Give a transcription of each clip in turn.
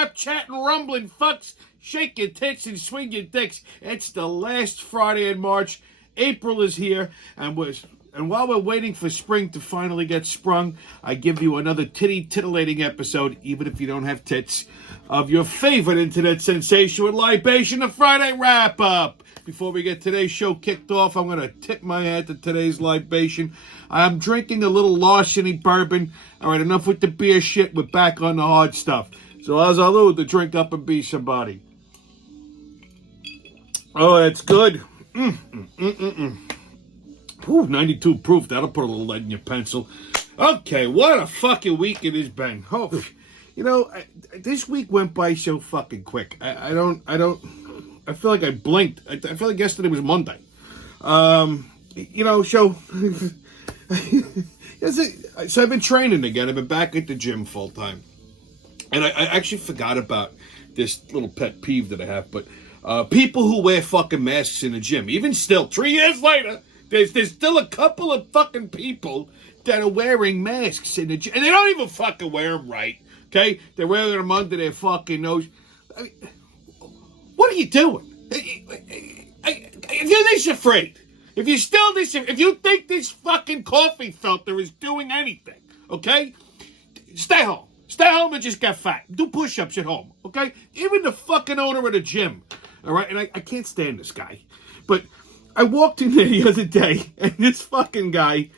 Snapchat and rumbling fucks. Shake your tits and swing your dicks. It's the last Friday in March. April is here, and while we're waiting for spring to finally get sprung, I give you another titillating episode, even if you don't have tits, of your favorite internet sensation with libation, the Friday wrap-up. Before we get today's show kicked off, I'm going to tip my hat to today's libation. I'm drinking a little Larceny bourbon. All right, enough with the beer shit. We're back on the hard stuff. So how's I lose to drink up and be somebody? Oh, that's good. Ooh, 92 proof. That'll put a little lead in your pencil. Okay, what a fucking week it has been. Oh, you know, this week went by so fucking quick. I feel like I blinked. I feel like yesterday was Monday. You know, so I've been training again. I've been back at the gym full time. And I actually forgot about this little pet peeve that I have. But people who wear fucking masks in the gym, even still, 3 years later, there's still a couple of fucking people that are wearing masks in the gym. And they don't even fucking wear them right, okay? They're wearing them under their fucking nose. I mean, what are you doing? If you're this afraid, if you think this fucking coffee filter is doing anything, okay? Stay home. Stay home and just get fat. Do push-ups at home, okay? Even the fucking owner of the gym, all right? And I can't stand this guy. But I walked in there the other day, and this fucking guy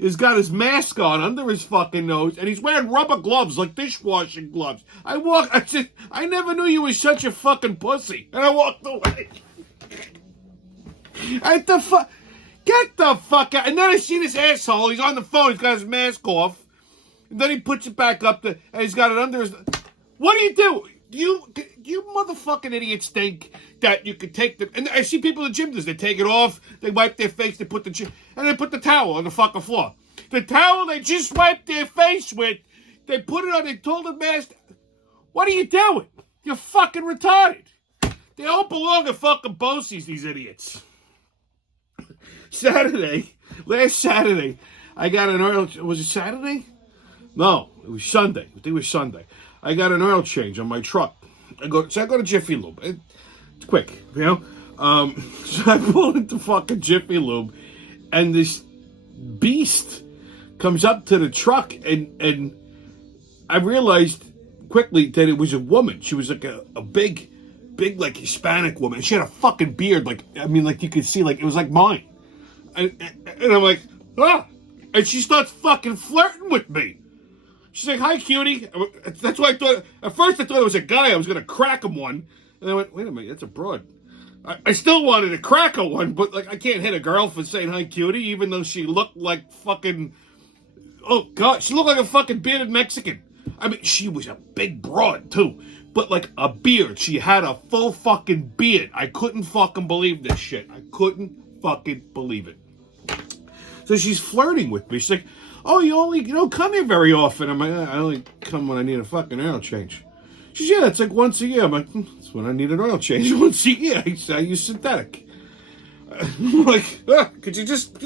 has got his mask on under his fucking nose, and he's wearing rubber gloves, like dishwashing gloves. I said, I never knew you were such a fucking pussy. And I walked away. Get the fuck out. And then I see this asshole, he's on the phone, he's got his mask off. And then he puts it back up, and he's got it under his... What do you do? You motherfucking idiots think that you could take the... And I see people in the gym, they take it off, they wipe their face, they put the... And they put the towel on the fucking floor. The towel they just wiped their face with, they put it on, they told the master, what are you doing? You're fucking retarded. They don't belong at fucking Bosie's, these idiots. Last Saturday, I got an oil... Was it Saturday? No, it was Sunday. I think it was Sunday. I got an oil change on my truck. I go to Jiffy Lube. It's quick, you know? So I pull into fucking Jiffy Lube, and this beast comes up to the truck, and I realized quickly that it was a woman. She was like a big, like, Hispanic woman. She had a fucking beard, like you could see, like, it was like mine. And I'm like, ah! And she starts fucking flirting with me. She's like, hi, cutie. That's why I thought... At first, I thought it was a guy. I was going to crack him one. And I went, wait a minute, that's a broad. I still wanted to crack her one, but, like, I can't hit a girl for saying hi, cutie, even though she looked like fucking... Oh, God. She looked like a fucking bearded Mexican. I mean, she was a big broad, too. But, like, a beard. She had a full fucking beard. I couldn't fucking believe this shit. I couldn't fucking believe it. So she's flirting with me. She's like... Oh, you don't come here very often. I'm like, I only come when I need a fucking oil change. She said, yeah, it's like once a year. I'm like, that's when I need an oil change. Once a year. I use synthetic. I'm like, could you just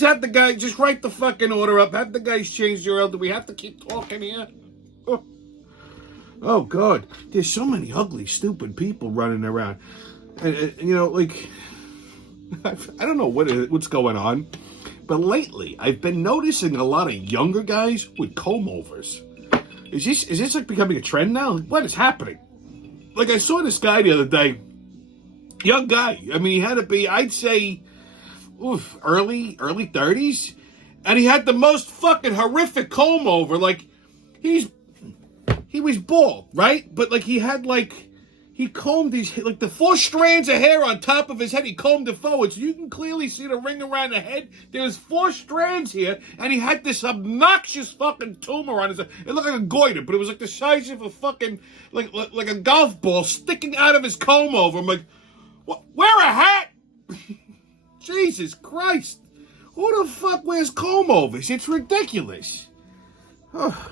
have the guy, just write the fucking order up, have the guys change your oil. Do we have to keep talking here? Oh, God. There's so many ugly, stupid people running around. And you know, like, I don't know what's going on. But lately, I've been noticing a lot of younger guys with comb-overs. Is this like becoming a trend now? What is happening? Like, I saw this guy the other day. Young guy. I mean, he had to be, I'd say, early 30s. And he had the most fucking horrific comb-over. Like, he was bald, right? But, like, he had, like... He combed these, like, the 4 strands of hair on top of his head. He combed it forward, so you can clearly see the ring around the head. There was 4 strands here, and he had this obnoxious fucking tumor on his head. It looked like a goiter, but it was like the size of a fucking, like a golf ball sticking out of his comb over. I'm like, wear a hat! Jesus Christ. Who the fuck wears comb overs? It's ridiculous. Oh.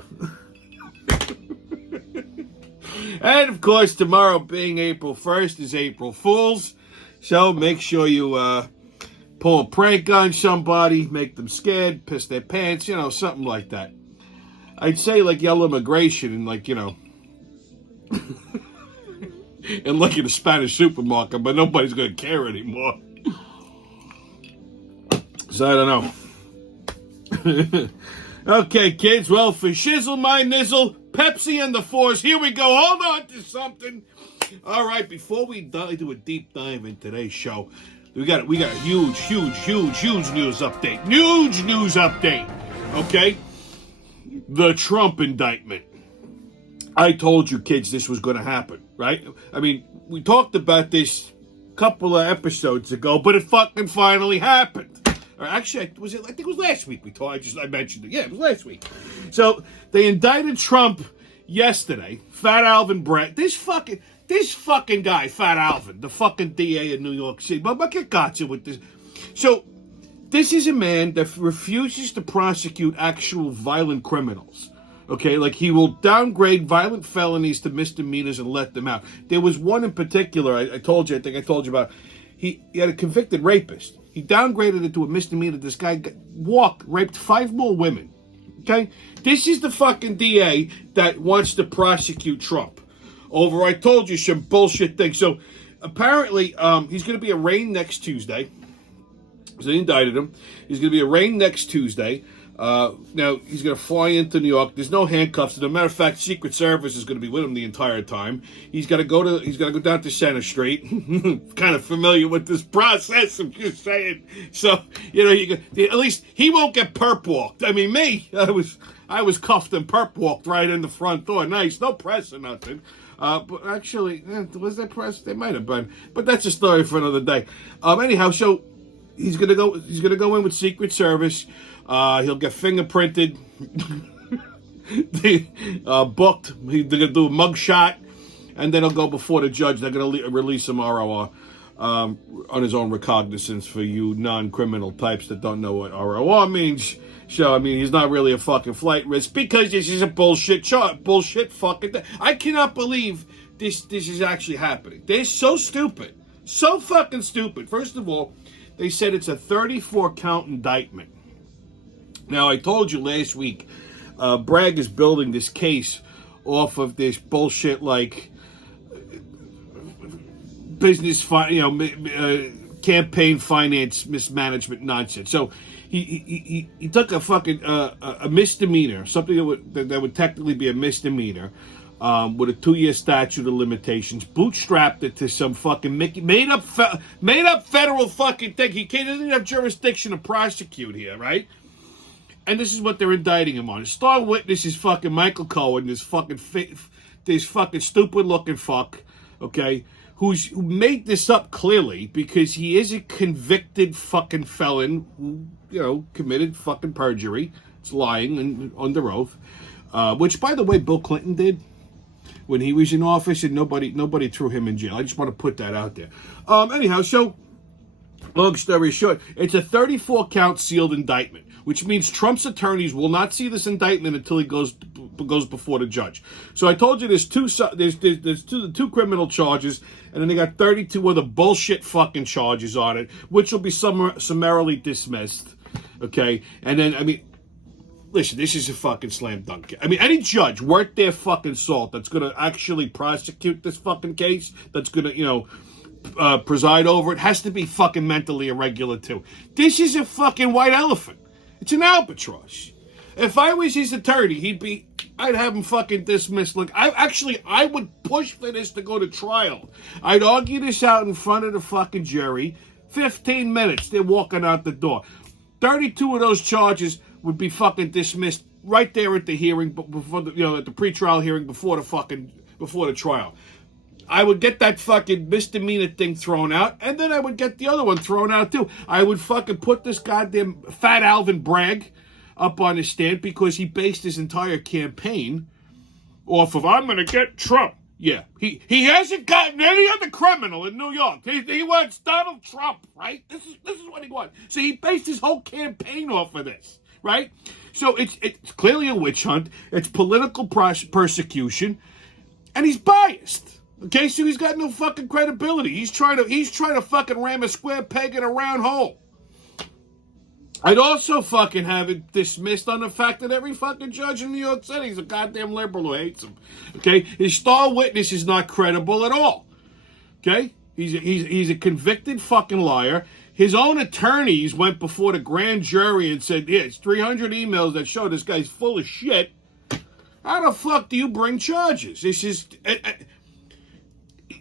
And, of course, tomorrow being April 1st is April Fool's. So make sure you pull a prank on somebody, make them scared, piss their pants, you know, something like that. I'd say, like, yell immigration and, like, you know, And look at the Spanish supermarket, but nobody's going to care anymore. So I don't know. Okay, kids. Well, for Shizzle, my Nizzle, Pepsi, and the Fours, here we go. Hold on to something. All right, before we do a deep dive in today's show, we got a huge news update. Huge news update. Okay, the Trump indictment. I told you, kids, this was going to happen, right? I mean, we talked about this a couple of episodes ago, but it fucking finally happened. Or actually, I think it was last week we talked. I mentioned it. Yeah, it was last week. So they indicted Trump yesterday. Fat Alvin Brett. This fucking guy, Fat Alvin, the fucking DA in New York City. But get got you with this. So this is a man that refuses to prosecute actual violent criminals. Okay, like he will downgrade violent felonies to misdemeanors and let them out. There was one in particular I told you about. He had a convicted rapist. He downgraded it to a misdemeanor. This guy raped 5 more women. Okay, this is the fucking DA that wants to prosecute Trump over, I told you, some bullshit thing. So apparently, he's going to be arraigned next Tuesday. So they indicted him. He's going to be arraigned next Tuesday. Now, he's going to fly into New York. There's no handcuffs. As a matter of fact, Secret Service is going to be with him the entire time. He's got to go down to Center Street. Kind of familiar with this process, I'm just saying. So, at least he won't get perp walked. I mean, me, I was cuffed and perp walked right in the front door. Nice, no press or nothing. But actually, was there press? They might have been. But that's a story for another day. Anyhow, so he's gonna go in with Secret Service. He'll get fingerprinted, booked. They're going to do a mug shot, and then he'll go before the judge. They're going to release him ROR on his own recognizance for you non-criminal types that don't know what ROR means. So, I mean, he's not really a fucking flight risk because this is a bullshit fucking thing. I cannot believe this is actually happening. They're so stupid. So fucking stupid. First of all, they said it's a 34-count indictment. Now, I told you last week, Bragg is building this case off of this bullshit like business, campaign finance mismanagement nonsense. So he took a fucking a misdemeanor, something that would technically be a misdemeanor, with a 2-year statute of limitations, bootstrapped it to some fucking made up federal fucking thing. He doesn't have jurisdiction to prosecute here, right? And this is what they're indicting him on. His star witness is fucking Michael Cohen, this fucking stupid looking fuck, okay, who made this up clearly because he is a convicted fucking felon who, committed fucking perjury. It's lying and under oath, which, by the way, Bill Clinton did when he was in office, and nobody threw him in jail. I just want to put that out there. Anyhow, so long story short, it's a 34-count sealed indictment, which means Trump's attorneys will not see this indictment until he goes before the judge. So I told you there's two criminal charges, and then they got 32 other bullshit fucking charges on it, which will be summarily dismissed. Okay, and then, I mean, listen, this is a fucking slam dunk. I mean, any judge worth their fucking salt that's going to actually prosecute this fucking case, that's going to, preside over it, has to be fucking mentally irregular too. This is a fucking white elephant. It's an albatross. If I was his attorney, I'd have him fucking dismissed. Look, I would push for this to go to trial. I'd argue this out in front of the fucking jury. 15 minutes, they're walking out the door. 32 of those charges would be fucking dismissed right there at the hearing, before the, at the pretrial hearing before the trial. I would get that fucking misdemeanor thing thrown out, and then I would get the other one thrown out too. I would fucking put this goddamn Fat Alvin Bragg up on his stand because he based his entire campaign off of, I'm going to get Trump. Yeah, he hasn't gotten any other criminal in New York. He wants Donald Trump, right? This is what he wants. So he based his whole campaign off of this, right? So it's clearly a witch hunt. It's political persecution, and he's biased. Okay, so he's got no fucking credibility. He's trying to fucking ram a square peg in a round hole. I'd also fucking have it dismissed on the fact that every fucking judge in New York City is a goddamn liberal who hates him. Okay? His star witness is not credible at all. Okay? He's a convicted fucking liar. His own attorneys went before the grand jury and said, yeah, it's 300 emails that show this guy's full of shit. How the fuck do you bring charges? This is...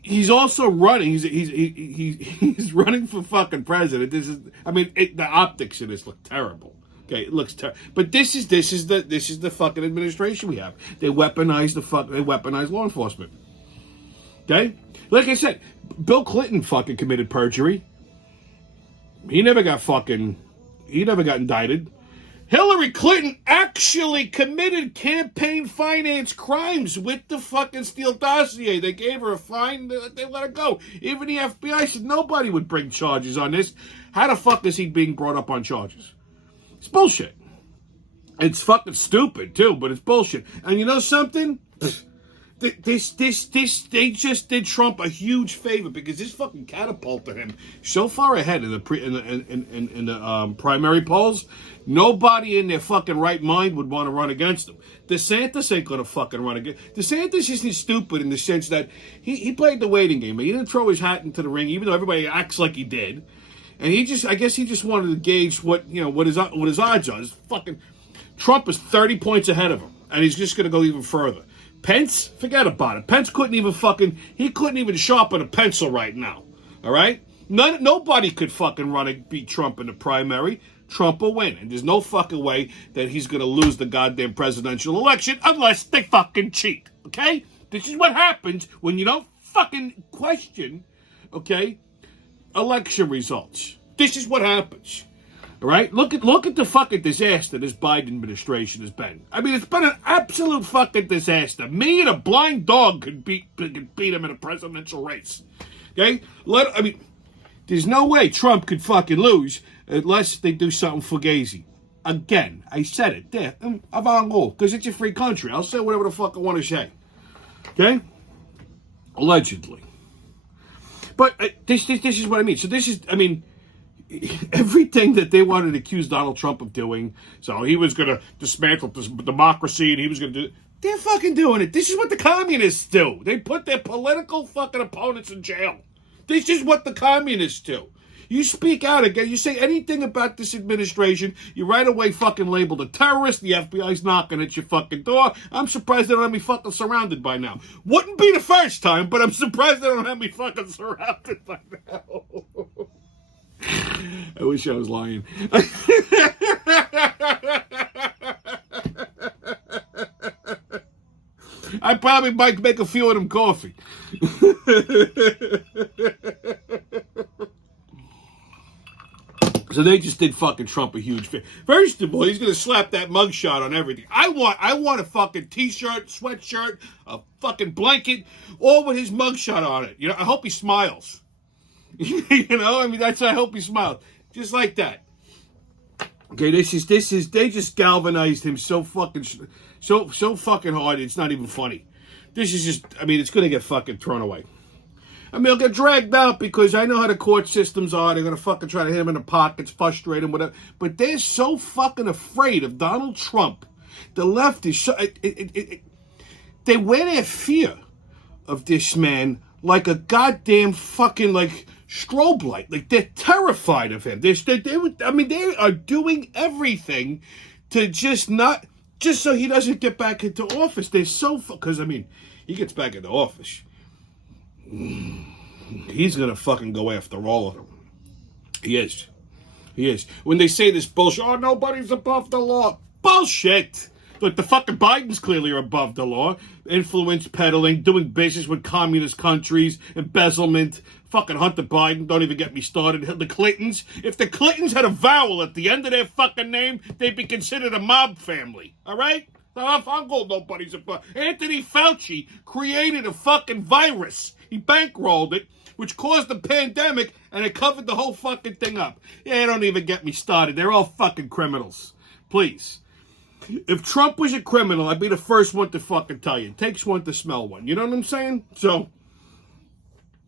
he's also running. He's running for fucking president. This is, I mean, the optics of this look terrible. Okay, it looks terrible. But this is the fucking administration we have. They weaponize law enforcement. Okay, like I said, Bill Clinton fucking committed perjury. He never got indicted. Hillary Clinton actually committed campaign finance crimes with the fucking Steele dossier. They gave her a fine, they let her go. Even the FBI said nobody would bring charges on this. How the fuck is he being brought up on charges? It's bullshit. It's fucking stupid too, but it's bullshit. And you know something? They just did Trump a huge favor because this fucking catapulted him so far ahead in the primary polls. Nobody in their fucking right mind would want to run against him. DeSantis ain't gonna fucking run against. DeSantis isn't stupid in the sense that he played the waiting game. He didn't throw his hat into the ring, even though everybody acts like he did. And I guess he just wanted to gauge what his odds are. Fucking Trump is 30 points ahead of him, and he's just gonna go even further. Pence, forget about it. Pence couldn't even sharpen a pencil right now. All right? Nobody could fucking run and beat Trump in the primary. Trump will win. And there's no fucking way that he's going to lose the goddamn presidential election unless they fucking cheat. Okay? This is what happens when you don't fucking question, okay, election results. This is what happens. All right? Look at the fucking disaster this Biden administration has been. I mean, it's been an absolute fucking disaster. Me and a blind dog could beat him in a presidential race. Okay? There's no way Trump could fucking lose unless they do something fugazi. Again, I said it. There. Because it's a free country. I'll say whatever the fuck I want to say. Okay? Allegedly. But this is what I mean. So this is, I mean... everything that they wanted to accuse Donald Trump of doing, so he was going to dismantle democracy and he was going to do, they're fucking doing it. This is what the communists do. They put their political fucking opponents in jail. This is what the communists do. You speak out again, you say anything about this administration, you right away fucking labeled a terrorist, the FBI's knocking at your fucking door. I'm surprised they don't have me fucking surrounded by now. Wouldn't be the first time, but I'm surprised they don't have me fucking surrounded by now. I wish I was lying. I probably might make a few of them coffee. So they just did fucking Trump a huge favor. First of all, he's gonna slap that mugshot on everything. I want a fucking t-shirt, sweatshirt, a fucking blanket, all with his mugshot on it. You know, I hope he smiles. I hope he smiles. Just like that. Okay, this is they just galvanized him so fucking hard, it's not even funny. This is just, it's gonna get fucking thrown away. He'll get dragged out because I know how the court systems are. They're gonna fucking try to hit him in the pockets, frustrate him, whatever. But they're so fucking afraid of Donald Trump. The left is so, they wear their fear of this man like a goddamn fucking strobe light. Like, they're terrified of him. They are doing everything to just so he doesn't get back into office. They're so, because, he gets back into office, he's going to fucking go after all of them. He is. When they say this bullshit, oh, nobody's above the law. Bullshit. Look, the fucking Bidens clearly are above the law. Influence peddling, doing business with communist countries, embezzlement. Fucking Hunter Biden, don't even get me started. The Clintons. If the Clintons had a vowel at the end of their fucking name, they'd be considered a mob family. All right? Uncle, nobody's above. Anthony Fauci created a fucking virus. He bankrolled it, which caused the pandemic, and it covered the whole fucking thing up. Yeah, don't even get me started. They're all fucking criminals. Please. If Trump was a criminal, I'd be the first one to fucking tell you. It takes one to smell one. You know what I'm saying? So,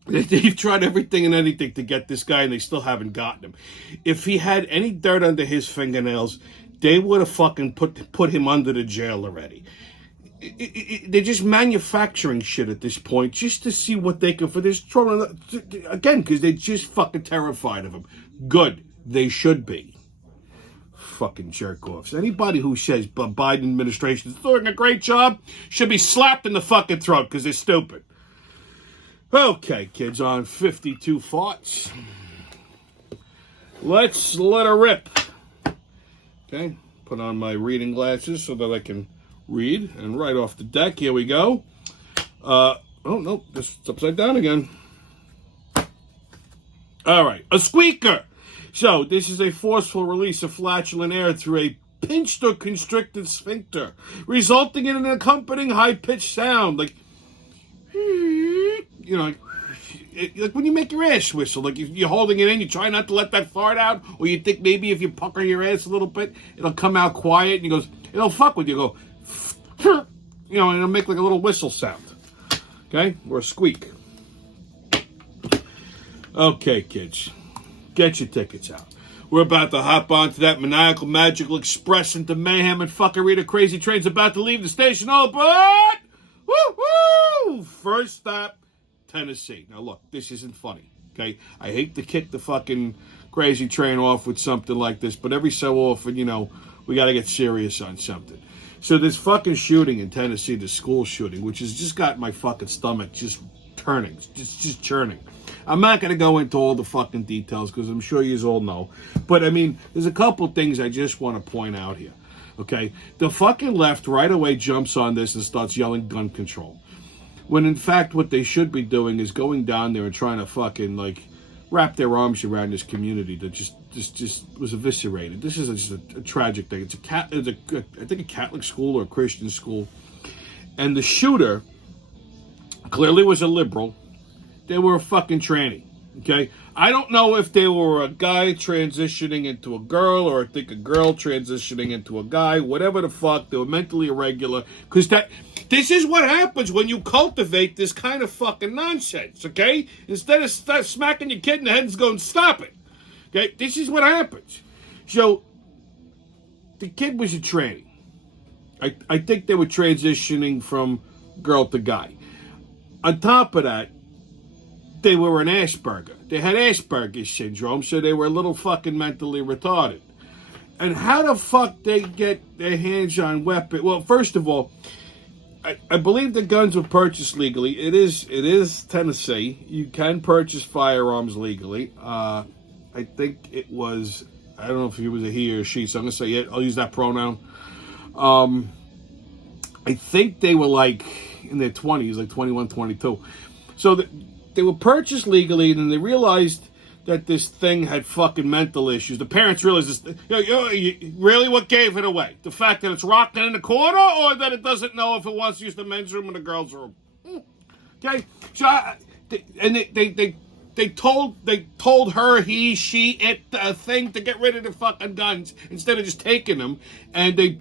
They've tried everything and anything to get this guy, and they still haven't gotten him. If he had any dirt under his fingernails, they would have fucking put him under the jail already. They're just manufacturing shit at this point just to see what they can for this trouble. Again, because they're just fucking terrified of him. Good. They should be. Fucking jerk-offs. Anybody who says the Biden administration is doing a great job should be slapped in the fucking throat because they're stupid. Okay, kids, on 52 farts. Let's let her rip. Okay, put on my reading glasses so that I can read and write off the deck. Here we go. Oh, no, this is upside down again. All right, a squeaker. So, this is a forceful release of flatulent air through a pinched or constricted sphincter, resulting in an accompanying high-pitched sound, like, you know, like when you make your ass whistle, like you're holding it in, you try not to let that fart out, or you think maybe if you pucker your ass a little bit, it'll come out quiet, and it'll fuck with you, go, you know, and it'll make like a little whistle sound, okay, or a squeak. Okay, kids, get your tickets out. We're about to hop onto that maniacal, magical express into mayhem and fuckery. The crazy train's about to leave the station. All but woo-hoo! First stop, Tennessee. Now look, this isn't funny, okay? I hate to kick the fucking crazy train off with something like this, but every so often, you know, we got to get serious on something. So this fucking shooting in Tennessee, the school shooting, which has just got my fucking stomach just turning, just churning. I'm not going to go into all the fucking details because I'm sure you all know. But, I mean, there's a couple things I just want to point out here, okay? The fucking left right away jumps on this and starts yelling gun control. When, in fact, what they should be doing is going down there and trying to fucking, like, wrap their arms around this community that just was eviscerated. This is just a tragic thing. It's I think a Catholic school or a Christian school. And the shooter clearly was a liberal. They were a fucking tranny, okay? I don't know if they were a guy transitioning into a girl or I think a girl transitioning into a guy, whatever the fuck. They were mentally irregular. Because this is what happens when you cultivate this kind of fucking nonsense, okay? Instead of smacking your kid in the head and going, stop it, okay? This is what happens. So, the kid was a tranny. I think they were transitioning from girl to guy. On top of that, they were an Asperger. They had Asperger's syndrome, so they were a little fucking mentally retarded. And how the fuck they get their hands on weapons? Well, first of all, I believe the guns were purchased legally. It is Tennessee. You can purchase firearms legally. I think it was, I don't know if it was a he or a she, so I'm going to say it. I'll use that pronoun. I think they were like in their 20s, like 21, 22. So they were purchased legally, and then they realized that this thing had fucking mental issues. The parents realized this. Really, what gave it away? The fact that it's rocking in the corner, or that it doesn't know if it wants to use the men's room or the girls' room? Okay, so they told her, he, she, it, a thing to get rid of the fucking guns instead of just taking them, and they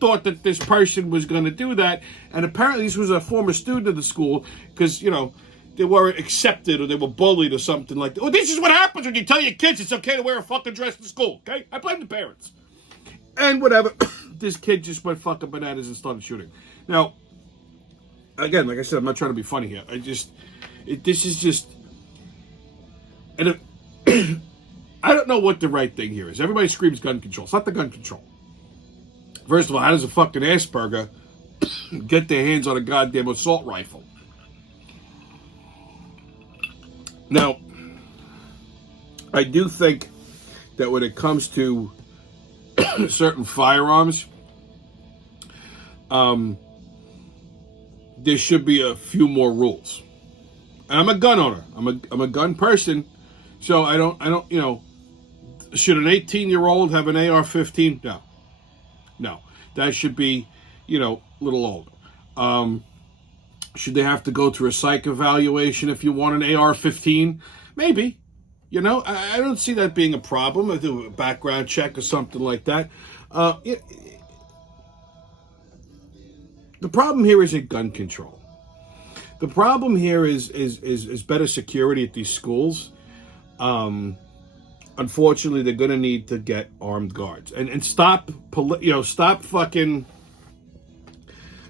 thought that this person was going to do that, and apparently this was a former student of the school because they weren't accepted or they were bullied or something like that. Oh, this is what happens when you tell your kids it's okay to wear a fucking dress to school, okay? I blame the parents. And whatever, this kid just went fucking bananas and started shooting. Now, again, like I said, I'm not trying to be funny here. This is just, and I don't know what the right thing here is. Everybody screams gun control. It's not the gun control. First of all, how does a fucking Asperger get their hands on a goddamn assault rifle? Now, I do think that when it comes to certain firearms, there should be a few more rules. And I'm a gun owner. I'm a gun person, so I don't. Should an 18-year-old have an AR-15? No, that should be, a little older. Should they have to go through a psych evaluation if you want an AR-15? Maybe. I don't see that being a problem. I do a background check or something like that. The problem here isn't gun control. The problem here is better security at these schools. Unfortunately, they're going to need to get armed guards and stop stop fucking.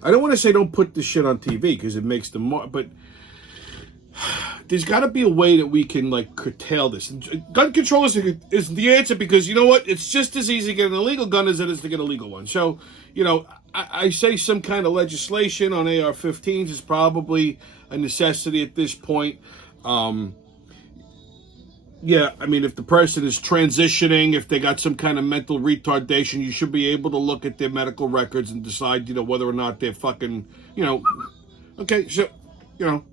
I don't want to say don't put this shit on TV because it makes them more, but there's got to be a way that we can like curtail this. Gun control is the answer, because you know what? It's just as easy to get an illegal gun as it is to get a legal one. So, I say some kind of legislation on AR-15s is probably a necessity at this point. Yeah, I mean, if the person is transitioning, if they got some kind of mental retardation, you should be able to look at their medical records and decide, whether or not they're fucking, okay, so,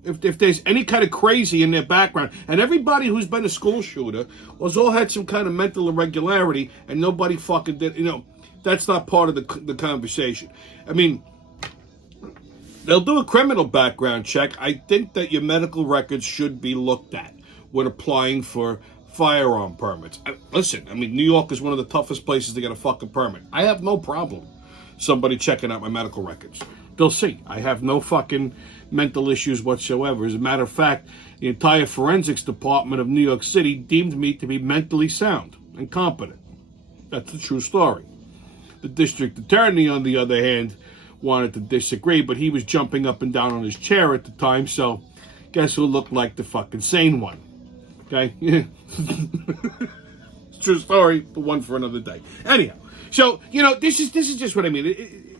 if there's any kind of crazy in their background, and everybody who's been a school shooter has all had some kind of mental irregularity, and nobody fucking did, that's not part of the conversation. I mean, they'll do a criminal background check. I think that your medical records should be looked at when applying for firearm permits. Listen, I mean, New York is one of the toughest places to get a fucking permit. I have no problem somebody checking out my medical records. They'll see. I have no fucking mental issues whatsoever. As a matter of fact, the entire forensics department of New York City deemed me to be mentally sound and competent. That's the true story. The district attorney, on the other hand, wanted to disagree, but he was jumping up and down on his chair at the time, so guess who looked like the fucking sane one? Okay? It's a true story, but one for another day. Anyhow, so, this is just what I mean.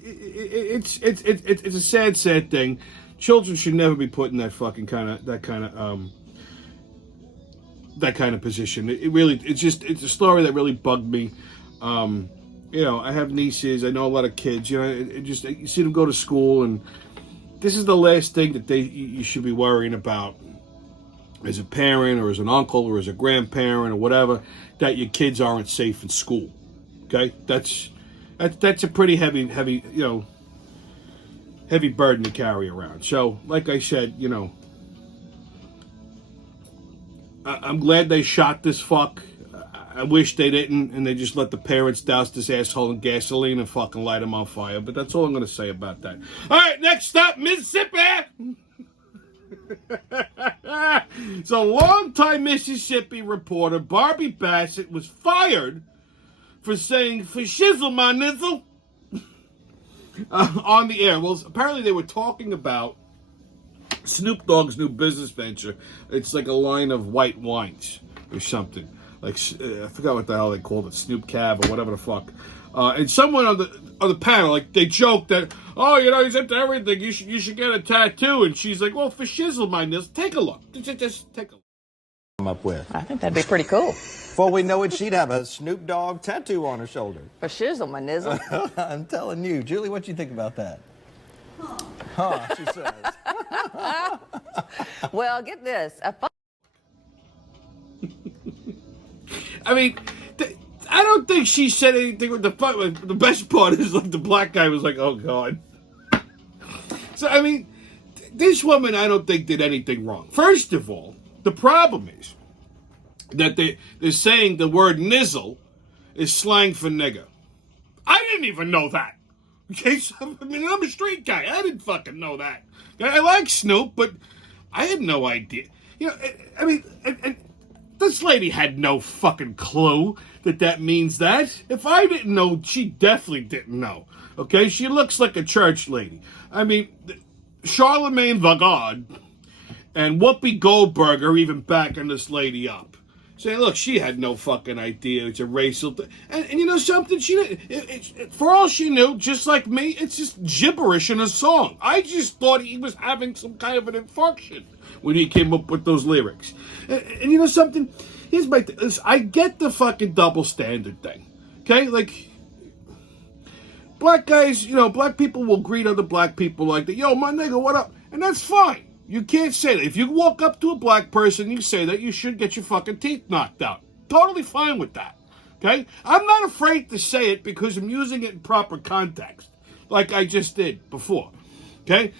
It's a sad thing. Children should never be put in that kind of position. It's a story that really bugged me. I have nieces. I know a lot of kids. You see them go to school, and this is the last thing that you should be worrying about as a parent or as an uncle or as a grandparent or whatever, that your kids aren't safe in school. Okay, that's a pretty heavy burden to carry around. So, like I said, I'm glad they shot this fuck. I wish they didn't, and they just let the parents douse this asshole in gasoline and fucking light him on fire. But that's all I'm going to say about that. All right, next up, Mississippi. So, longtime Mississippi reporter Barbie Bassett was fired for saying, "For Shizzle, my Nizzle," on the air. Well, apparently they were talking about Snoop Dogg's new business venture. It's like a line of white wines or something. Like, I forgot what the hell they called it, Snoop Cab or whatever the fuck. And someone on the panel, like, they joked that, he's into everything. You should get a tattoo. And she's like, well, for Shizzle, my Nizzle, take a look. Just take a look. Come up with. I think that'd be pretty cool. Before we know it, she'd have a Snoop Dogg tattoo on her shoulder. For Shizzle, my Nizzle. I'm telling you. Julie, what do you think about that? Huh, she says. Well, get this. I mean, I don't think she said anything with the fuck. The best part is, like, the black guy was like, oh, God. So, I mean, this woman, I don't think did anything wrong. First of all, the problem is that they're saying the word Nizzle is slang for nigger. I didn't even know that. Okay, so, I mean, I'm a street guy. I didn't fucking know that. I like Snoop, but I had no idea. I mean, and this lady had no fucking clue that means that. If I didn't know, she definitely didn't know. Okay, she looks like a church lady. I mean, Charlemagne the God and Whoopi Goldberg are even backing this lady up, saying, look, she had no fucking idea it's a racial thing. And you know something? For all she knew, just like me, it's just gibberish in a song. I just thought he was having some kind of an infarction when he came up with those lyrics. And you know something? Here's my thing. I get the fucking double standard thing. Okay? Like, black guys, black people will greet other black people like that. Yo, my nigga, what up? And that's fine. You can't say that. If you walk up to a black person, you say that, you should get your fucking teeth knocked out. Totally fine with that. Okay? I'm not afraid to say it because I'm using it in proper context, like I just did before. Okay?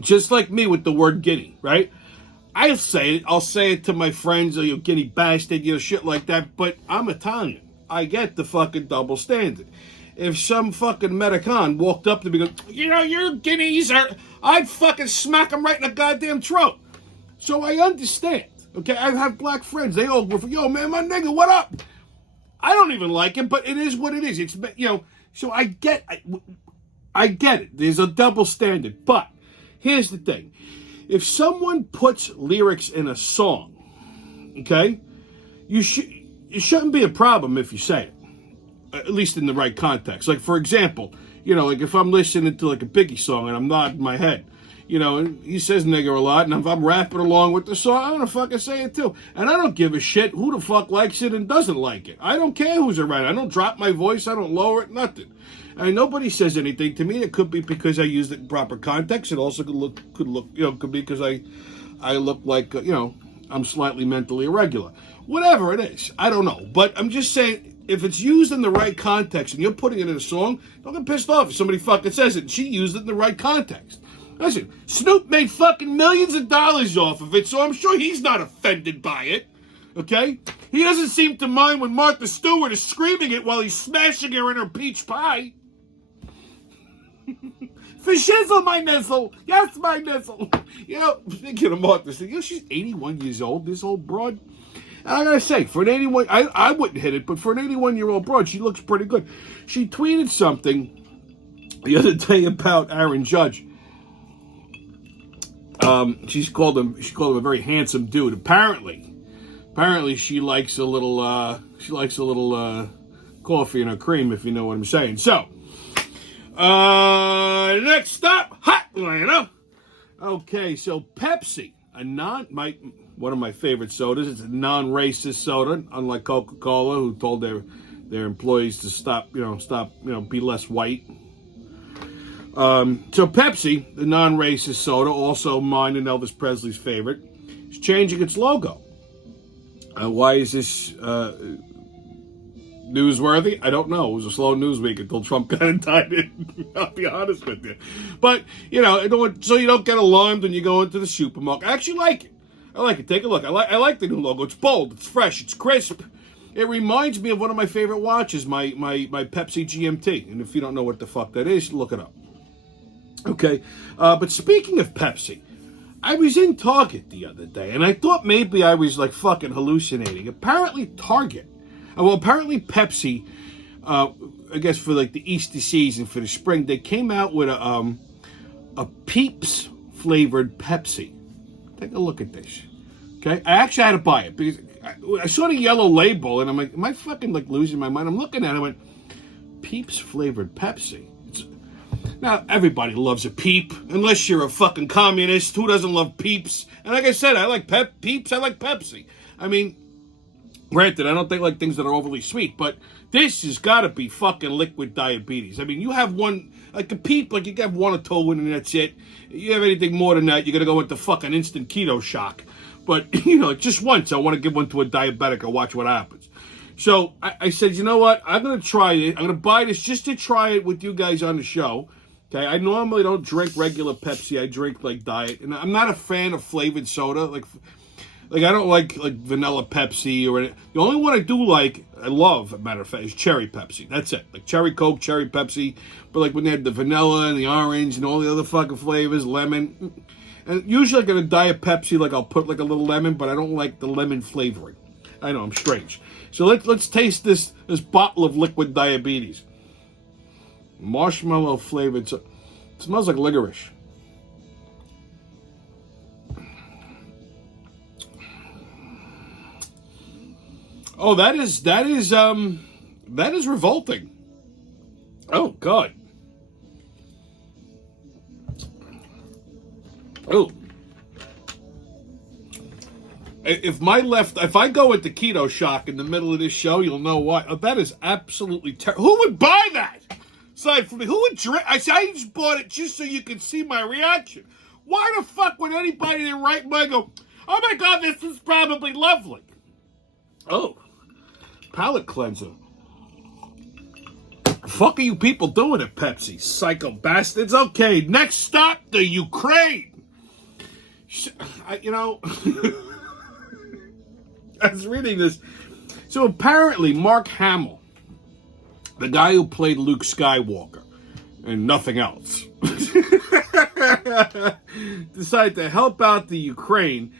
Just like me with the word guinea, right? I'll say it to my friends, you guinea bastard, shit like that, but I'm Italian. I get the fucking double standard. if some fucking American walked up to me and goes, you know, your guineas are, I'd fucking smack him right in the goddamn throat. So I understand. Okay, I have black friends. They all go, yo, man, my nigga, what up? I don't even like it, but it is what it is. It's, you know, so I get it. There's a double standard. But here's the thing. If someone puts lyrics in a song, okay, it shouldn't be a problem if you say it, at least in the right context. Like, for example, you know, like if I'm listening to like a Biggie song and I'm nodding my head, you know, and he says nigger a lot, and if I'm rapping along with the song, I'm gonna fucking say it too. And I don't give a shit who the fuck likes it and doesn't like it. I don't care who's around. I don't drop my voice. I don't lower it, nothing. And nobody says anything to me. It could be because I used it in proper context. It also could look, you know, could be because I look like, you know, I'm slightly mentally irregular. Whatever it is, I don't know. But I'm just saying, if it's used in the right context and you're putting it in a song, don't get pissed off if somebody fucking says it and she used it in the right context. Listen, Snoop made fucking millions of dollars off of it, so I'm sure he's not offended by it. Okay? He doesn't seem to mind when Martha Stewart is screaming it while he's smashing her in her peach pie. For Shizzle, my Nizzle. Yes, my Nizzle. You know, thinking of Martha Stewart, you know, she's 81 years old, this old broad. And I gotta say, for an 81, I wouldn't hit it, but for an 81-year-old broad, she looks pretty good. She tweeted something the other day about Aaron Judge. She called him a very handsome dude. Apparently she likes a little coffee in her cream, if you know what I'm saying. So, next stop, Hotlanta. Okay, so Pepsi, one of my favorite sodas. It's a non-racist soda, unlike Coca-Cola, who told their employees to stop, be less white. So Pepsi, the non-racist soda, also mine and Elvis Presley's favorite, is changing its logo. Why is this newsworthy? I don't know. It was a slow news week until Trump got indicted. I'll be honest with you. But, you know, so you don't get alarmed when you go into the supermarket. I actually like it. I like it. Take a look. I like the new logo. It's bold. It's fresh. It's crisp. It reminds me of one of my favorite watches, my Pepsi GMT. And if you don't know what the fuck that is, look it up. Okay, but speaking of Pepsi, I was in Target the other day, and I thought maybe I was like fucking hallucinating. Apparently Pepsi, I guess for like the Easter season, for the spring, they came out with a Peeps flavored Pepsi. Take a look at this. Okay, I actually had to buy it because I saw the yellow label, and I'm like, am I fucking like losing my mind? I'm looking at it, I went, Peeps flavored Pepsi. Now, everybody loves a Peep, unless you're a fucking communist. Who doesn't love Peeps? And like I said, I like Peeps, I like Pepsi. I mean, granted, I don't think like things that are overly sweet, but this has got to be fucking liquid diabetes. I mean, you have one, like a Peep, like you have one or two and that's it. You have anything more than that, you're going to go into fucking instant keto shock. But, you know, just once, I want to give one to a diabetic and watch what happens. So I said, you know what? I'm going to try it. I'm going to buy this just to try it with you guys on the show. Okay, I normally don't drink regular Pepsi. I drink like diet, and I'm not a fan of flavored soda. Like I don't like vanilla Pepsi or anything. The only one I love, as a matter of fact, is cherry Pepsi. That's it. Like cherry Coke, cherry Pepsi. But like when they had the vanilla and the orange and all the other fucking flavors, lemon. And usually like in a diet Pepsi, like I'll put like a little lemon, but I don't like the lemon flavoring. I know I'm strange. So let's taste this bottle of liquid diabetes. Marshmallow flavored. It smells like licorice. Oh, that is revolting. Oh God. Oh. If I go into keto shock in the middle of this show, you'll know why. Oh, that is absolutely terrible. Who would buy that? Aside from me, who would drink? I just bought it just so you could see my reaction. Why the fuck would anybody in their right mind go, oh my God, this is probably lovely? Oh, palate cleanser. The fuck are you people doing at Pepsi, psycho bastards? Okay, next stop, the Ukraine. I was reading this. So apparently Mark Hamill the guy who played Luke Skywalker and nothing else, decided to help out the Ukraine.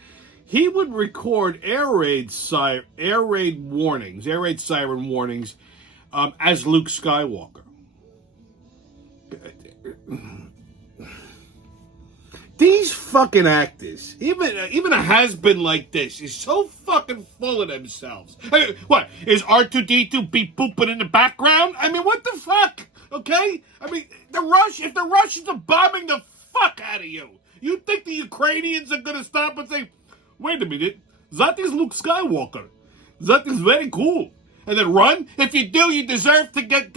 He would record air raid siren warnings as Luke Skywalker. These fucking actors, even a has-been like this, is so fucking full of themselves. I mean, what, is R2-D2 beep booping in the background? I mean, what the fuck? Okay? I mean, if the Russians are bombing the fuck out of you, you think the Ukrainians are gonna stop and say, wait a minute, that is Luke Skywalker. That is very cool. And then run? If you do, you deserve to get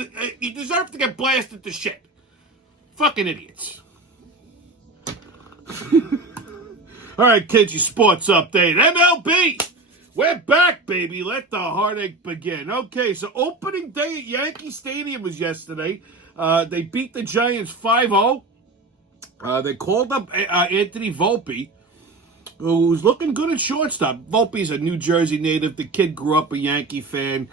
blasted to shit. Fucking idiots. All right, kids, your sports update. MLB! We're back, baby. Let the heartache begin. Okay, so opening day at Yankee Stadium was yesterday. They beat the Giants 5-0. They called up Anthony Volpe, who's looking good at shortstop. Volpe's a New Jersey native. The kid grew up a Yankee fan.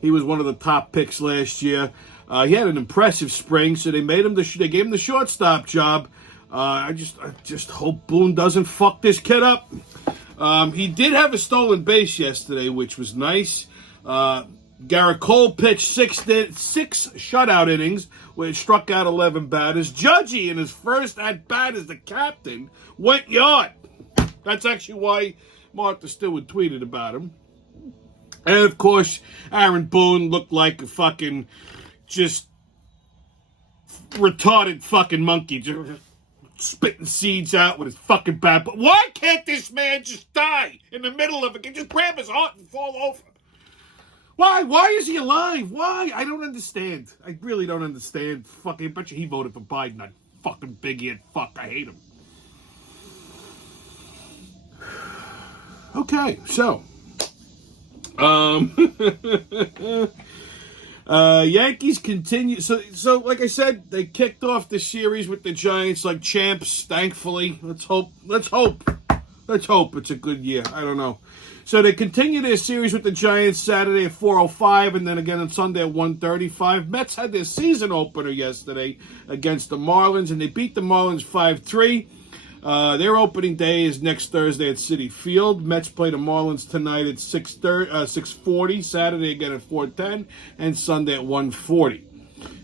He was one of the top picks last year. He had an impressive spring, so they gave him the shortstop job. I just hope Boone doesn't fuck this kid up. He did have a stolen base yesterday, which was nice. Garrett Cole pitched six shutout innings, where he struck out 11 batters. Judgy, in his first at-bat as the captain, went yard. That's actually why Martha Stewart tweeted about him. And, of course, Aaron Boone looked like a fucking just retarded fucking monkey. Just spitting seeds out with his fucking bat. But why can't this man just die in the middle of it? Just grab his heart and fall over. Why? Why is he alive? Why? I don't understand. I really don't understand. Fucking, I bet you he voted for Biden. That fucking big-eared fuck. I hate him. Okay, so. Yankees continue. So like I said, they kicked off the series with the Giants like champs, thankfully. Let's hope it's a good year. I don't know. So they continue their series with the Giants Saturday at 4:05, and then again on Sunday at 1:35. Mets had their season opener yesterday against the Marlins, and they beat the Marlins 5-3. Their opening day is next Thursday at Citi Field. Mets play the Marlins tonight at 6:40, Saturday again at 4:10, and Sunday at 1:40.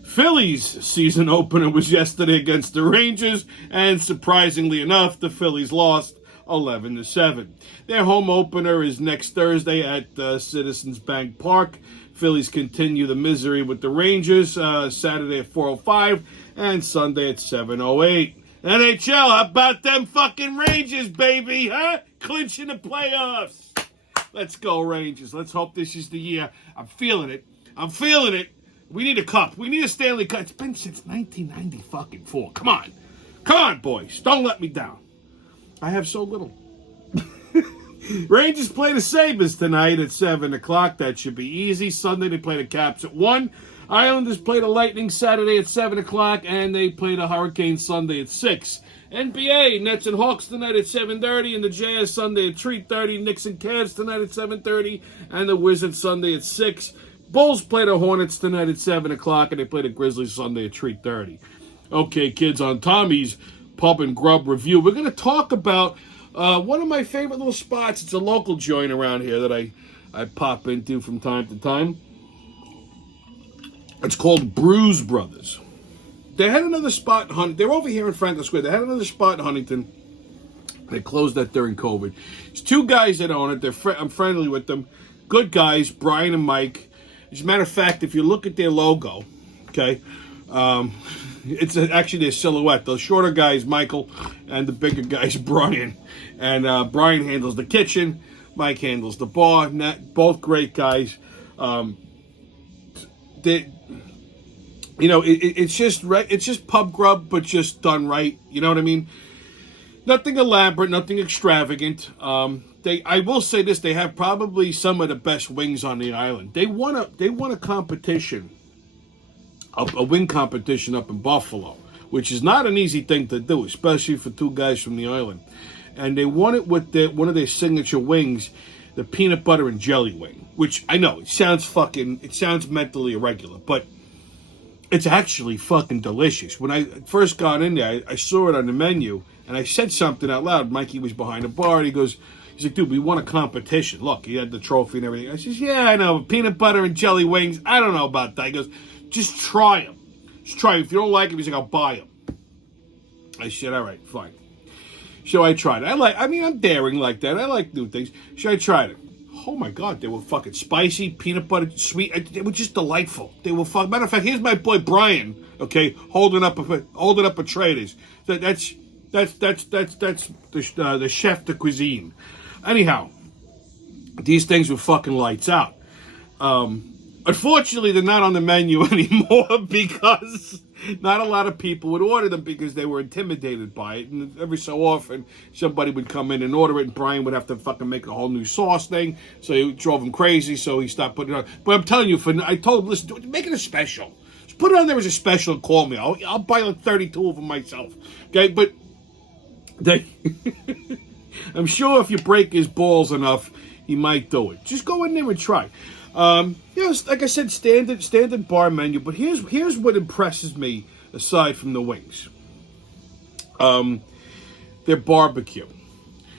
Phillies' season opener was yesterday against the Rangers, and surprisingly enough, the Phillies lost 11-7. Their home opener is next Thursday at Citizens Bank Park. Phillies continue the misery with the Rangers Saturday at 4:05 and Sunday at 7:08. NHL, how about them fucking Rangers, baby, huh? Clinching the playoffs. Let's go, Rangers. Let's hope this is the year. I'm feeling it. We need a cup. We need a Stanley Cup. It's been since 1994. Come on, boys. Don't let me down. I have so little. Rangers play the Sabres tonight at 7 o'clock. That should be easy. Sunday, they play the Caps at 1. Islanders play the Lightning Saturday at 7 o'clock, and they play the Hurricanes Sunday at 6. NBA, Nets and Hawks tonight at 7:30, and the Jazz Sunday at 3:30. Knicks and Cavs tonight at 7:30, and the Wizards Sunday at 6. Bulls play the Hornets tonight at 7 o'clock, and they play the Grizzlies Sunday at 3:30. Okay, kids, on Tommy's Pub and Grub Review, we're going to talk about one of my favorite little spots. It's a local joint around here that I pop into from time to time. It's called Bruise Brothers. They had another spot in Huntington. They're over here in Franklin Square. They had another spot in Huntington. They closed that during COVID. It's two guys that own it. I'm friendly with them. Good guys, Brian and Mike. As a matter of fact, if you look at their logo, okay, it's actually their silhouette. The shorter guy is Michael, and the bigger guy is Brian. And Brian handles the kitchen. Mike handles the bar. Both great guys. It's just pub grub, but just done right. You know what I mean? Nothing elaborate, nothing extravagant. I will say this: they have probably some of the best wings on the island. They won a competition, a wing competition up in Buffalo, which is not an easy thing to do, especially for two guys from the island. And they won it with one of their signature wings, the peanut butter and jelly wing, which I know it sounds mentally irregular, but It's actually fucking delicious. When I first got in there, I saw it on the menu, and I said something out loud. Mikey was behind the bar, and he's like, dude, we won a competition. Look, he had the trophy and everything. I says, yeah, I know, peanut butter and jelly wings. I don't know about that. He goes, just try them. Just try them. If you don't like them, he's like, I'll buy them. I said, all right, fine. So I tried it. I'm daring like that. I like new things. So I tried it. Oh my God, they were fucking spicy, peanut butter, sweet. They were just delightful. They were fucking. Matter of fact, here's my boy Brian. Okay, holding up a tray. That's the chef de cuisine. Anyhow, these things were fucking lights out. Unfortunately, they're not on the menu anymore because not a lot of people would order them because they were intimidated by it. And every so often, somebody would come in and order it, and Brian would have to fucking make a whole new sauce thing. So it drove him crazy, so he stopped putting it on. But I'm telling you, I told him, listen, make it a special. Just put it on there as a special and call me. I'll buy like 32 of them myself. Okay, but I'm sure if you break his balls enough, he might do it. Just go in there and try. Like I said, standard bar menu. But here's what impresses me aside from the wings. They're barbecue.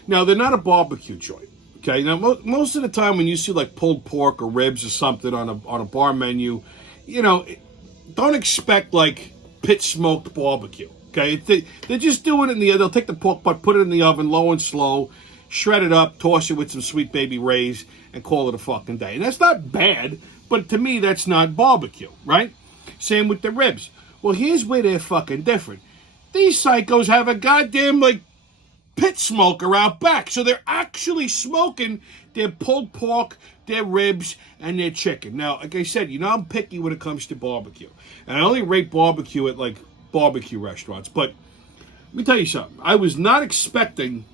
Now they're not a barbecue joint. Okay. Now most of the time when you see like pulled pork or ribs or something on a bar menu, don't expect like pit smoked barbecue. Okay. They're just doing it they'll take the pork butt, put it in the oven low and slow, shred it up, toss it with some Sweet Baby Ray's, and call it a fucking day. And that's not bad, but to me, that's not barbecue, right? Same with the ribs. Well, here's where they're fucking different. These psychos have a goddamn, pit smoker out back. So they're actually smoking their pulled pork, their ribs, and their chicken. Now, like I said, I'm picky when it comes to barbecue. And I only rate barbecue at, barbecue restaurants. But let me tell you something. I was not expecting...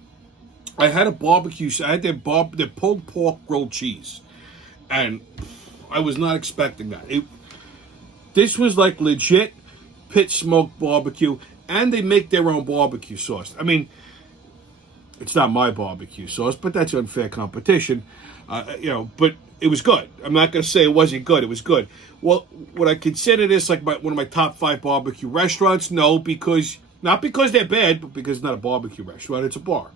I had a barbecue. I had their pulled pork grilled cheese, and I was not expecting that. This was like legit pit smoked barbecue, and they make their own barbecue sauce. I mean, it's not my barbecue sauce, but that's unfair competition, But it was good. I'm not going to say it wasn't good. It was good. Well, would I consider this like one of my top 5 barbecue restaurants? No, not because they're bad, but because it's not a barbecue restaurant. It's a bar.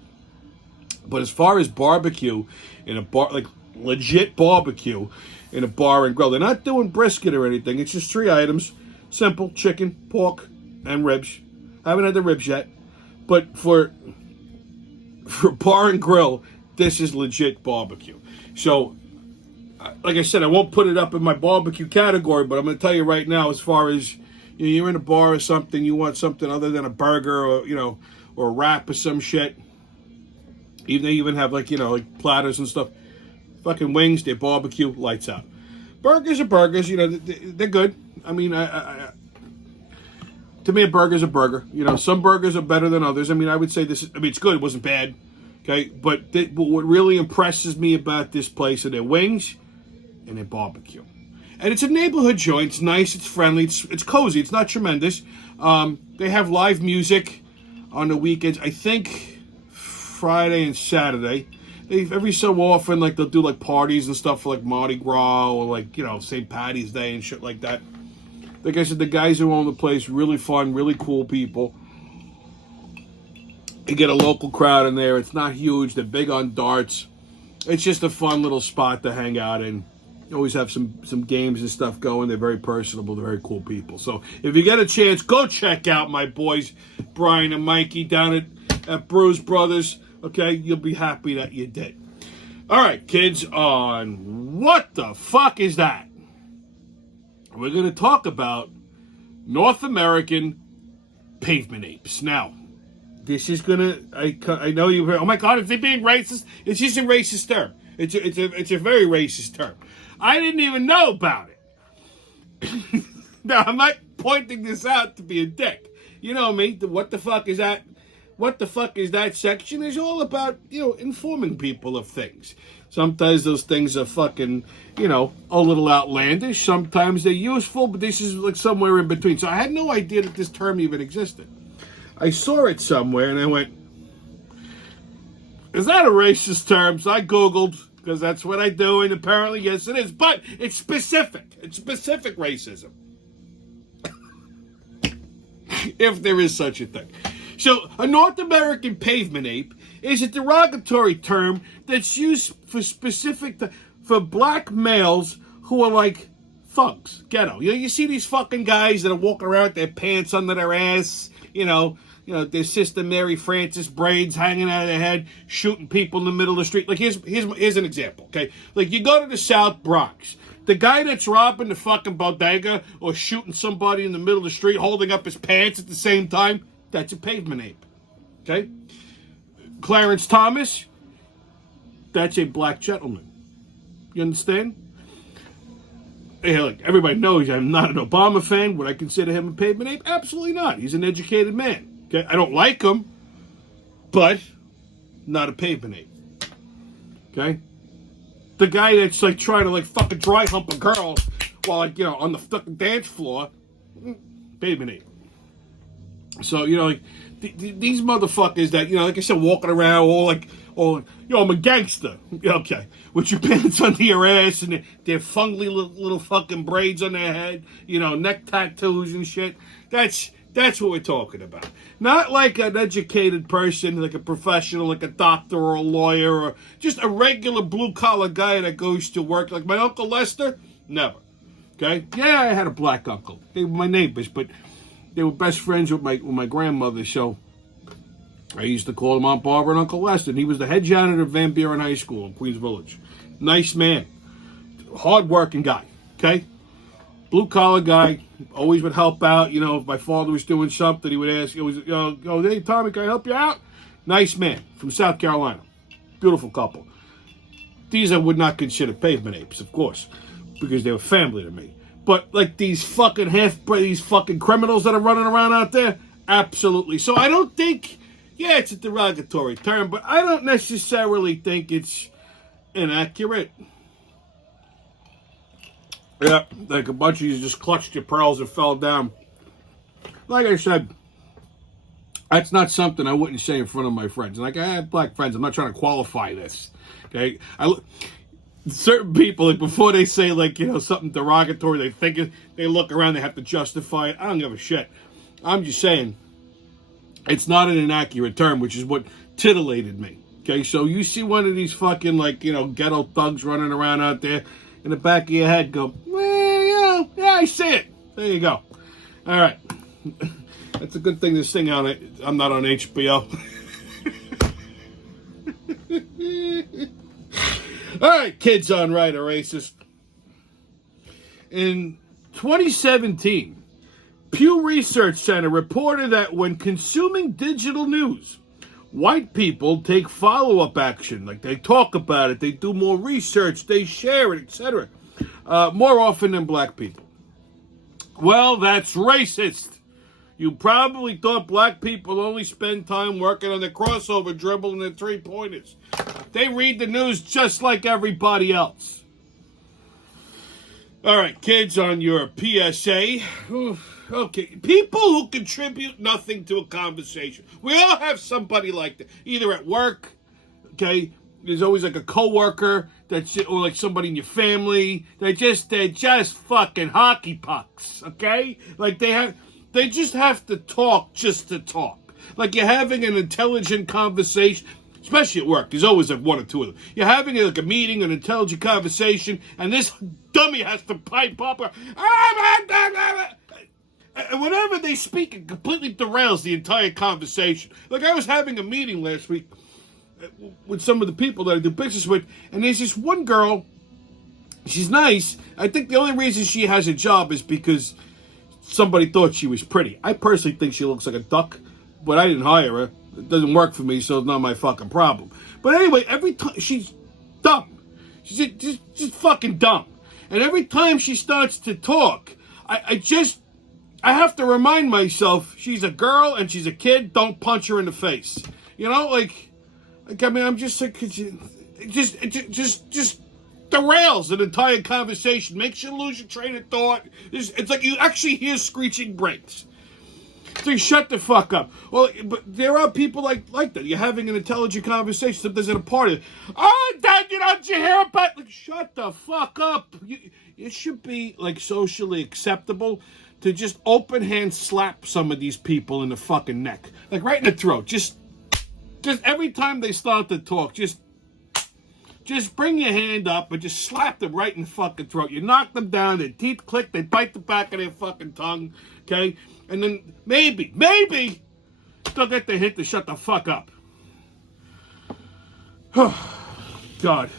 But as far as barbecue in a bar, like legit barbecue in a bar and grill, they're not doing brisket or anything. It's just 3 items. Simple: chicken, pork, and ribs. I haven't had the ribs yet. But for bar and grill, this is legit barbecue. So, like I said, I won't put it up in my barbecue category, but I'm going to tell you right now, as far as you're in a bar or something, you want something other than a burger or a wrap or some shit. They even have like platters and stuff. Fucking wings, they're barbecue, lights out. Burgers are burgers, they're good. I mean, to me, a burger's a burger. Some burgers are better than others. I mean, I would say it's good. It wasn't bad. Okay, but what really impresses me about this place are their wings and their barbecue. And it's a neighborhood joint. It's nice. It's friendly. It's cozy. It's not tremendous. They have live music on the weekends. I think Friday and Saturday. Every so often, they'll do parties and stuff for Mardi Gras or St. Patty's Day and shit like that. Like I said, the guys who own the place, really fun, really cool people. You get a local crowd in there. It's not huge. They're big on darts. It's just a fun little spot to hang out in. You always have some games and stuff going. They're very personable. They're very cool people. So if you get a chance, go check out my boys, Brian and Mikey, down at Brews Brothers. Okay, you'll be happy that you did. All right, kids, on What the Fuck Is That? We're going to talk about North American pavement apes. Now, this is going to, I know you've heard, oh my God, is it being racist? It's just a racist term. It's a very racist term. I didn't even know about it. Now, I'm not pointing this out to be a dick. You know me, what the fuck is that? What the fuck is that section is all about, informing people of things. Sometimes those things are fucking, a little outlandish. Sometimes they're useful, but this is somewhere in between. So I had no idea that this term even existed. I saw it somewhere and I went, is that a racist term? So I Googled, because that's what I do, and apparently, yes, it is. But it's specific. It's specific racism. if there is such a thing. So, a North American pavement ape is a derogatory term that's used for black males who are like thugs, ghetto. You see these fucking guys that are walking around with their pants under their ass, their sister Mary Frances braids hanging out of their head, shooting people in the middle of the street. Like, here's an example, okay? Like, you go to the South Bronx. The guy that's robbing the fucking bodega or shooting somebody in the middle of the street holding up his pants at the same time, that's a pavement ape, okay? Clarence Thomas, that's a black gentleman. You understand? Hey, look, everybody knows I'm not an Obama fan. Would I consider him a pavement ape? Absolutely not. He's an educated man. Okay, I don't like him, but not a pavement ape. Okay? The guy that's like trying to like fucking dry hump a girl while like, on the fucking dance floor, pavement ape. So, like, these motherfuckers that, like I said, walking around I'm a gangster. Okay. With your pants under your ass and their fungly little fucking braids on their head, neck tattoos and shit. That's what we're talking about. Not like an educated person, like a professional, like a doctor or a lawyer, or just a regular blue-collar guy that goes to work. Like my Uncle Lester, never. Okay? Yeah, I had a black uncle. They were my neighbors, but they were best friends with my grandmother, so I used to call him Aunt Barbara and Uncle Lester. And he was the head janitor of Van Buren High School in Queens Village. Nice man. Hard-working guy, okay? Blue-collar guy. Always would help out. If my father was doing something, he would ask, hey, Tommy, can I help you out? Nice man from South Carolina. Beautiful couple. These I would not consider pavement apes, of course, because they were family to me. But, like, these fucking criminals that are running around out there, absolutely. So I don't think... Yeah, it's a derogatory term, but I don't necessarily think it's inaccurate. Yeah, like a bunch of you just clutched your pearls and fell down. Like I said, that's not something I wouldn't say in front of my friends. Like, I have black friends. I'm not trying to qualify this. Okay? Certain people, like, before they say, like, something derogatory, they look around, they have to justify it. I don't give a shit. I'm just saying, it's not an inaccurate term, which is what titillated me. Okay, so you see one of these fucking, ghetto thugs running around out there, in the back of your head go, well, yeah, I see it. There you go. All right. That's a good thing this thing I'm not on HBO. All right, kids on Right are Racist. In 2017, Pew Research Center reported that when consuming digital news, white people take follow-up action. Like, they talk about it, they do more research, they share it, etc. More often than black people. Well, that's racist. You probably thought black people only spend time working on their crossover dribble and their three-pointers. They read the news just like everybody else. All right, kids, on your PSA. Okay, people who contribute nothing to a conversation. We all have somebody like that, either at work, okay, there's always like a coworker or like somebody in your family. They're just fucking hockey pucks, okay? Like they just have to talk just to talk. Like you're having an intelligent conversation, especially at work. There's always like one or two of them. You're having like a meeting, an intelligent conversation, and this dummy has to pipe up. And whenever they speak, it completely derails the entire conversation. Like I was having a meeting last week with some of the people that I do business with, and there's this one girl, she's nice. I think the only reason she has a job is because somebody thought she was pretty. I personally think she looks like a duck, but I didn't hire her. It doesn't work for me, so it's not my fucking problem. But anyway, every time, she's dumb. She's just fucking dumb. And every time she starts to talk, I have to remind myself, she's a girl and she's a kid, don't punch her in the face. I'm just like, it just derails an entire conversation, makes you lose your train of thought. It's like you actually hear screeching brakes. So you shut the fuck up. Well, but there are people like that. You're having an intelligent conversation, something's at a party. Oh, Dad, did you hear about... Like, shut the fuck up. It should be, like, socially acceptable to just open hand slap some of these people in the fucking neck. Like right in the throat. Just every time they start to talk, just bring your hand up and just slap them right in the fucking throat. You knock them down, their teeth click, they bite the back of their fucking tongue, okay? And then maybe, they'll get the hint to shut the fuck up. God.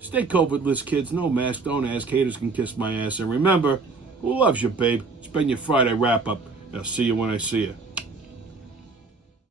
Stay COVID-less, kids. No mask, don't ask. Haters can kiss my ass. And remember, who loves you, babe? It's been your Friday wrap-up. I'll see you when I see you.